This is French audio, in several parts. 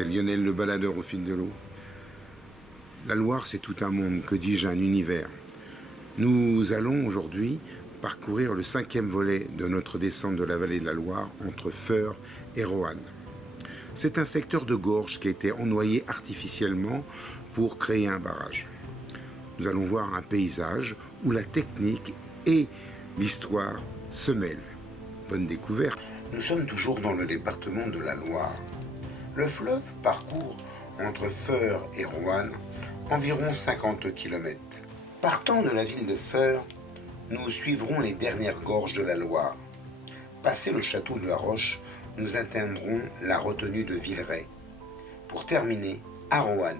c'est Lionel le baladeur au fil de l'eau. La Loire, c'est tout un monde, que dis-je, un univers. Nous allons aujourd'hui parcourir le 5e volet de notre descente de la vallée de la Loire entre Feurs et Roanne. C'est un secteur de gorge qui a été ennoyé artificiellement pour créer un barrage. Nous allons voir un paysage où la technique et l'histoire se mêlent. Bonne découverte. Nous sommes toujours dans le département de la Loire. Le fleuve parcourt entre Feurs et Roanne environ 50 km. Partant de la ville de Feurs, nous suivrons les dernières gorges de la Loire. Passé le château de la Roche, nous atteindrons la retenue de Villeray, pour terminer à Roanne.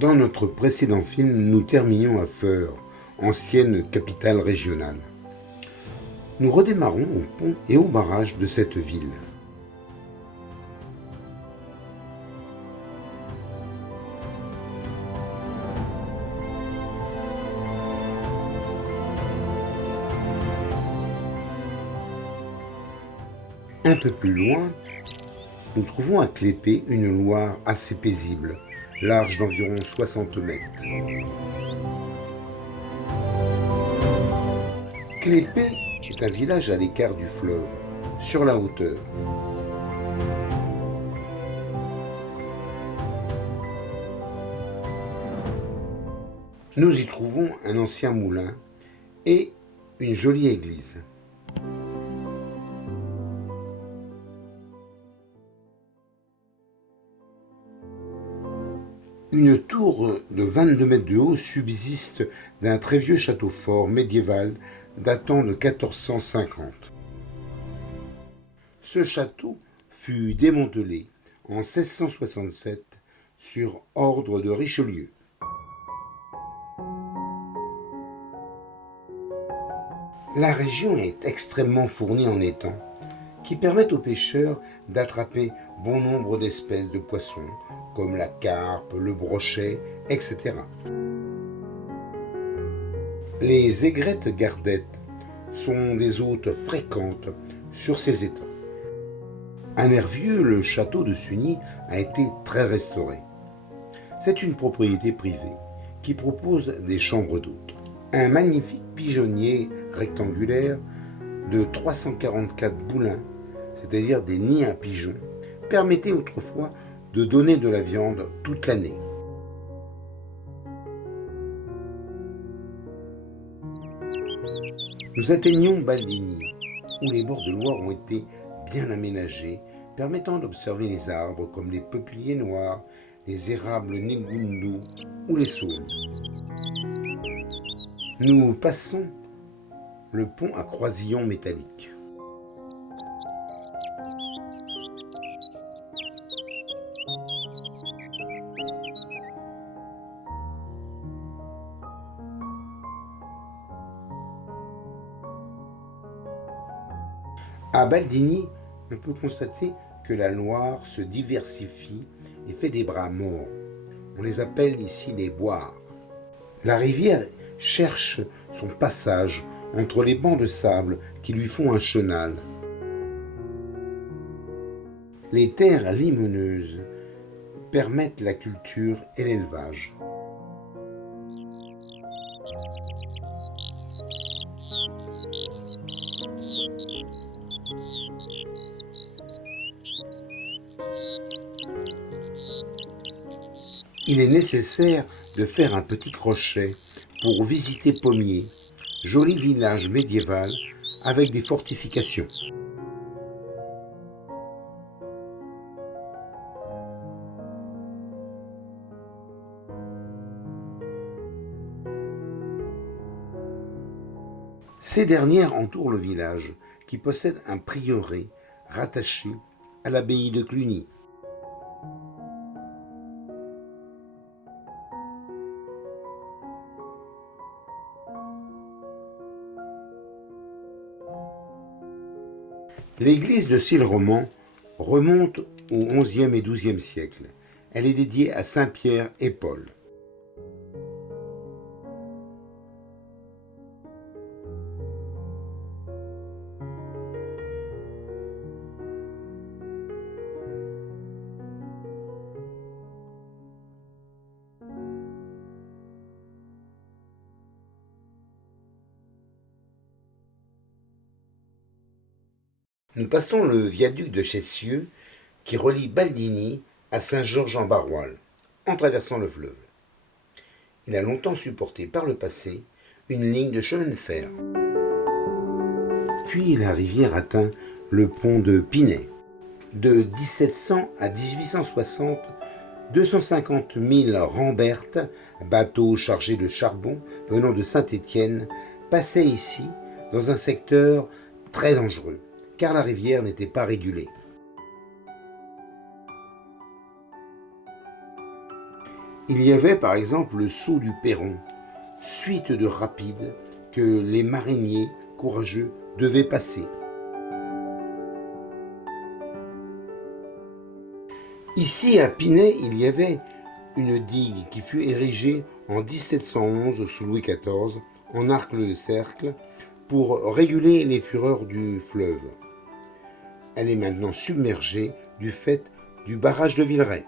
Dans notre précédent film, nous terminions à Feurs, ancienne capitale régionale. Nous redémarrons au pont et au barrage de cette ville. Un peu plus loin, nous trouvons à Clépée une Loire assez paisible, large d'environ 60 mètres. Clépée est un village à l'écart du fleuve, sur la hauteur. Nous y trouvons un ancien moulin et une jolie église. Une tour de 22 mètres de haut subsiste d'un très vieux château fort médiéval datant de 1450. Ce château fut démantelé en 1667 sur ordre de Richelieu. La région est extrêmement fournie en étangs qui permettent aux pêcheurs d'attraper bon nombre d'espèces de poissons comme la carpe, le brochet, etc. Les aigrettes gardettes sont des hôtes fréquentes sur ces étangs. À Nervieux, le château de Sugny a été très restauré. C'est une propriété privée qui propose des chambres d'hôtes. Un magnifique pigeonnier rectangulaire de 344 boulins, c'est-à-dire des nids à pigeons, permettait autrefois de donner de la viande toute l'année. Nous atteignons Baldigny, où les bords de Loire ont été bien aménagés, permettant d'observer les arbres comme les peupliers noirs, les érables négundu ou les saules. Nous passons le pont à croisillon métallique. À Baldigny, on peut constater que la Loire se diversifie et fait des bras morts. On les appelle ici les boires. La rivière cherche son passage entre les bancs de sable qui lui font un chenal. Les terres limoneuses permettent la culture et l'élevage. Il est nécessaire de faire un petit crochet pour visiter Pommier, joli village médiéval avec des fortifications. Ces dernières entourent le village, qui possède un prieuré rattaché à l'abbaye de Cluny. L'église de style roman remonte au XIe et XIIe siècle. Elle est dédiée à Saint Pierre et Paul. Nous passons le viaduc de Chessieux qui relie Baldini à Saint-Georges-en-Barrois, en traversant le fleuve. Il a longtemps supporté par le passé une ligne de chemin de fer. Puis la rivière atteint le pont de Pinay. De 1700 à 1860, 250 000 rambertes, bateaux chargés de charbon venant de Saint-Étienne, passaient ici dans un secteur très dangereux, car la rivière n'était pas régulée. Il y avait par exemple le saut du Perron, suite de rapides que les mariniers courageux devaient passer. Ici, à Pinay, il y avait une digue qui fut érigée en 1711 sous Louis XIV en arc de cercle pour réguler les fureurs du fleuve. Elle est maintenant submergée du fait du barrage de Villeray.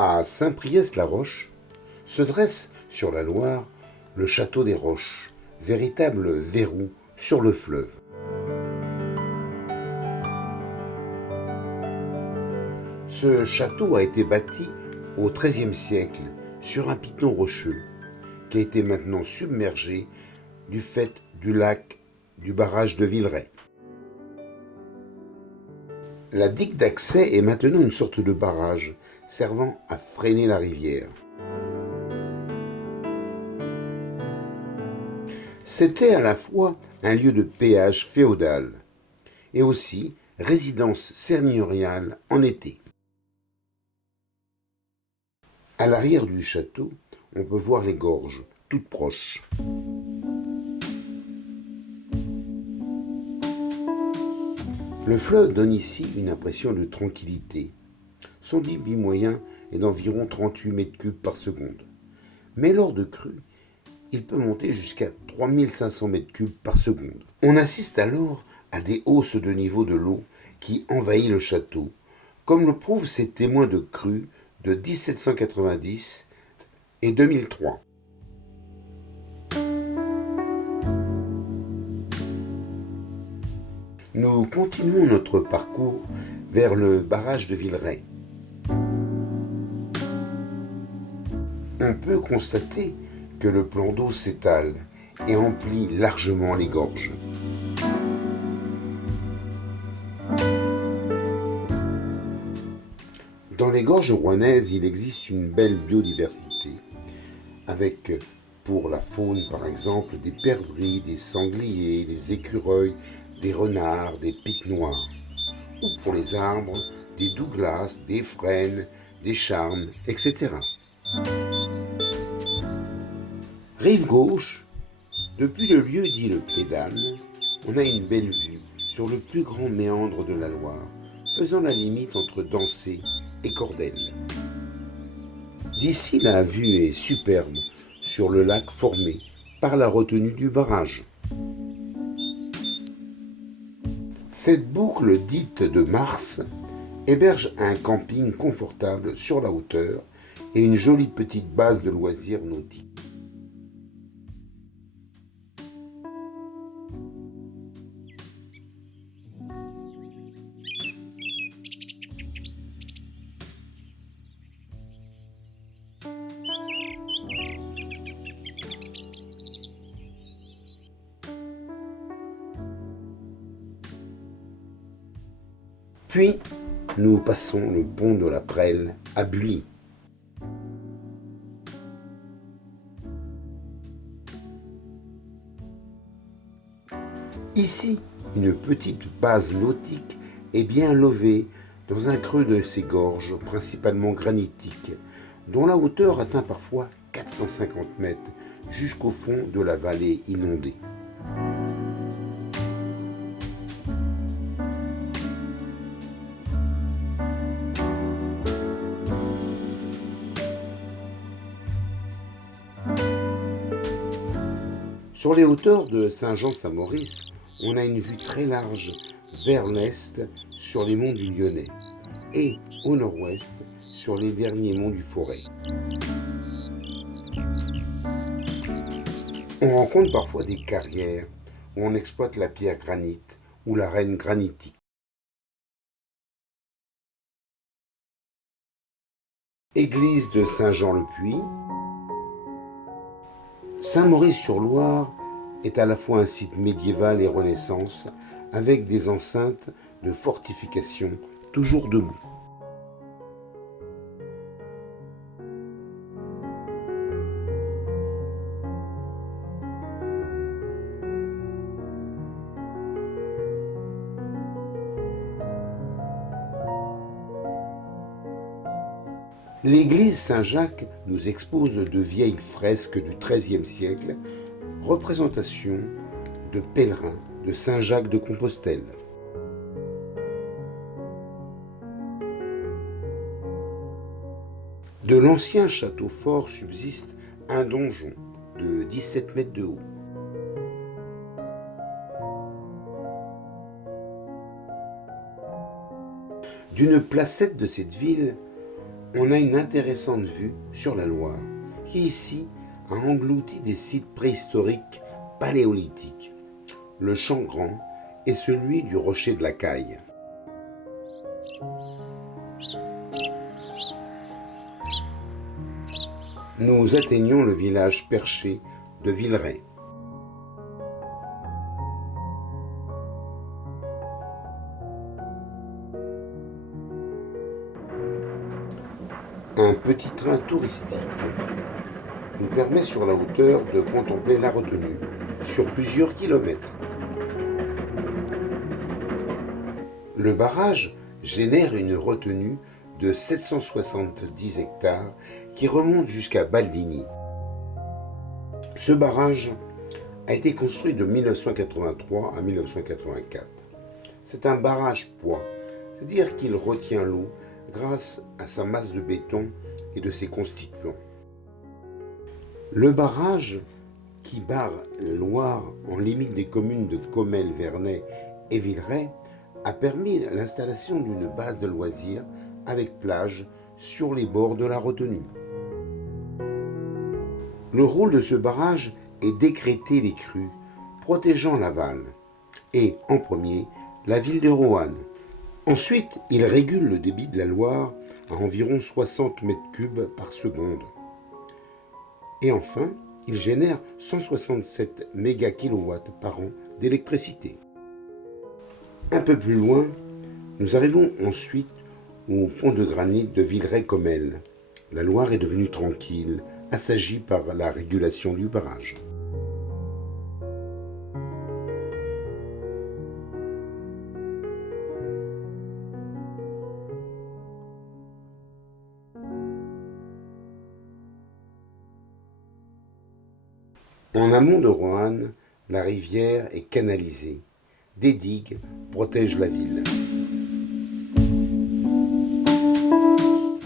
À Saint-Priest-la-Roche se dresse sur la Loire le château des Roches, véritable verrou sur le fleuve. Ce château a été bâti au XIIIe siècle sur un piton rocheux qui a été maintenant submergé du fait du lac du barrage de Villeray. La digue d'accès est maintenant une sorte de barrage servant à freiner la rivière. C'était à la fois un lieu de péage féodal et aussi résidence seigneuriale en été. À l'arrière du château, on peut voir les gorges, toutes proches. Le fleuve donne ici une impression de tranquillité. Son débit moyen est d'environ 38 mètres cubes par seconde. Mais lors de crues, il peut monter jusqu'à 3500 mètres cubes par seconde. On assiste alors à des hausses de niveau de l'eau qui envahit le château, comme le prouvent ces témoins de crues de 1790 et 2003. Nous continuons notre parcours vers le barrage de Villeray. On peut constater que le plan d'eau s'étale et emplit largement les gorges. Dans les gorges rouennaises, il existe une belle biodiversité, avec pour la faune par exemple des perdrix, des sangliers, des écureuils, des renards, des pics noirs, ou pour les arbres, des douglas, des frênes, des charmes, etc. Rive gauche, depuis le lieu dit le Pédane, on a une belle vue sur le plus grand méandre de la Loire, faisant la limite entre Dancé et Cordelle. D'ici, la vue est superbe sur le lac formé par la retenue du barrage. Cette boucle dite de Mars héberge un camping confortable sur la hauteur et une jolie petite base de loisirs nautiques. Puis, nous passons le pont de la Prelle à Bully. Ici, une petite base nautique est bien levée dans un creux de ces gorges, principalement granitiques, dont la hauteur atteint parfois 450 mètres jusqu'au fond de la vallée inondée. Sur les hauteurs de Saint-Jean-Saint-Maurice, on a une vue très large vers l'est sur les monts du Lyonnais et au nord-ouest sur les derniers monts du Forez. On rencontre parfois des carrières où on exploite la pierre granite ou l'arène granitique. Église de Saint-Jean-le-Puy. Saint-Maurice-sur-Loire est à la fois un site médiéval et Renaissance, avec des enceintes de fortifications toujours debout. L'église Saint-Jacques nous expose de vieilles fresques du XIIIe siècle, représentation de pèlerins de Saint-Jacques de Compostelle. De l'ancien château fort subsiste un donjon de 17 mètres de haut. D'une placette de cette ville, on a une intéressante vue sur la Loire, qui ici a englouti des sites préhistoriques paléolithiques, le Champ Grand et celui du Rocher de la Caille. Nous atteignons le village perché de Villeray. Un petit train touristique nous permet sur la hauteur de contempler la retenue sur plusieurs kilomètres. Le barrage génère une retenue de 770 hectares qui remonte jusqu'à Baldigny. Ce barrage a été construit de 1983 à 1984. C'est un barrage poids, c'est-à-dire qu'il retient l'eau grâce à sa masse de béton et de ses constituants. Le barrage qui barre la Loire en limite des communes de Comelles, Vernay et Villeray a permis l'installation d'une base de loisirs avec plage sur les bords de la retenue. Le rôle de ce barrage est d'écrêter les crues, protégeant l'aval, et en premier, la ville de Roanne. Ensuite, il régule le débit de la Loire à environ 60 mètres cubes par seconde. Et enfin, il génère 167 mégakilowatts par an d'électricité. Un peu plus loin, nous arrivons ensuite au pont de granit de Villeray-Comelles. La Loire est devenue tranquille, assagie par la régulation du barrage. En amont de Roanne, la rivière est canalisée. Des digues protègent la ville.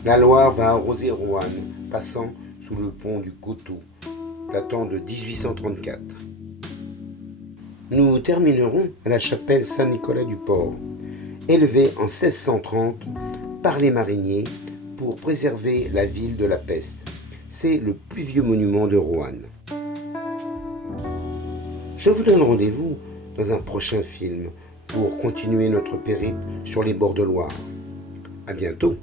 La Loire va arroser Roanne, passant sous le pont du Coteau, datant de 1834. Nous terminerons à la chapelle Saint-Nicolas-du-Port, élevée en 1630 par les mariniers pour préserver la ville de la peste. C'est le plus vieux monument de Roanne. Je vous donne rendez-vous dans un prochain film pour continuer notre périple sur les bords de Loire. À bientôt.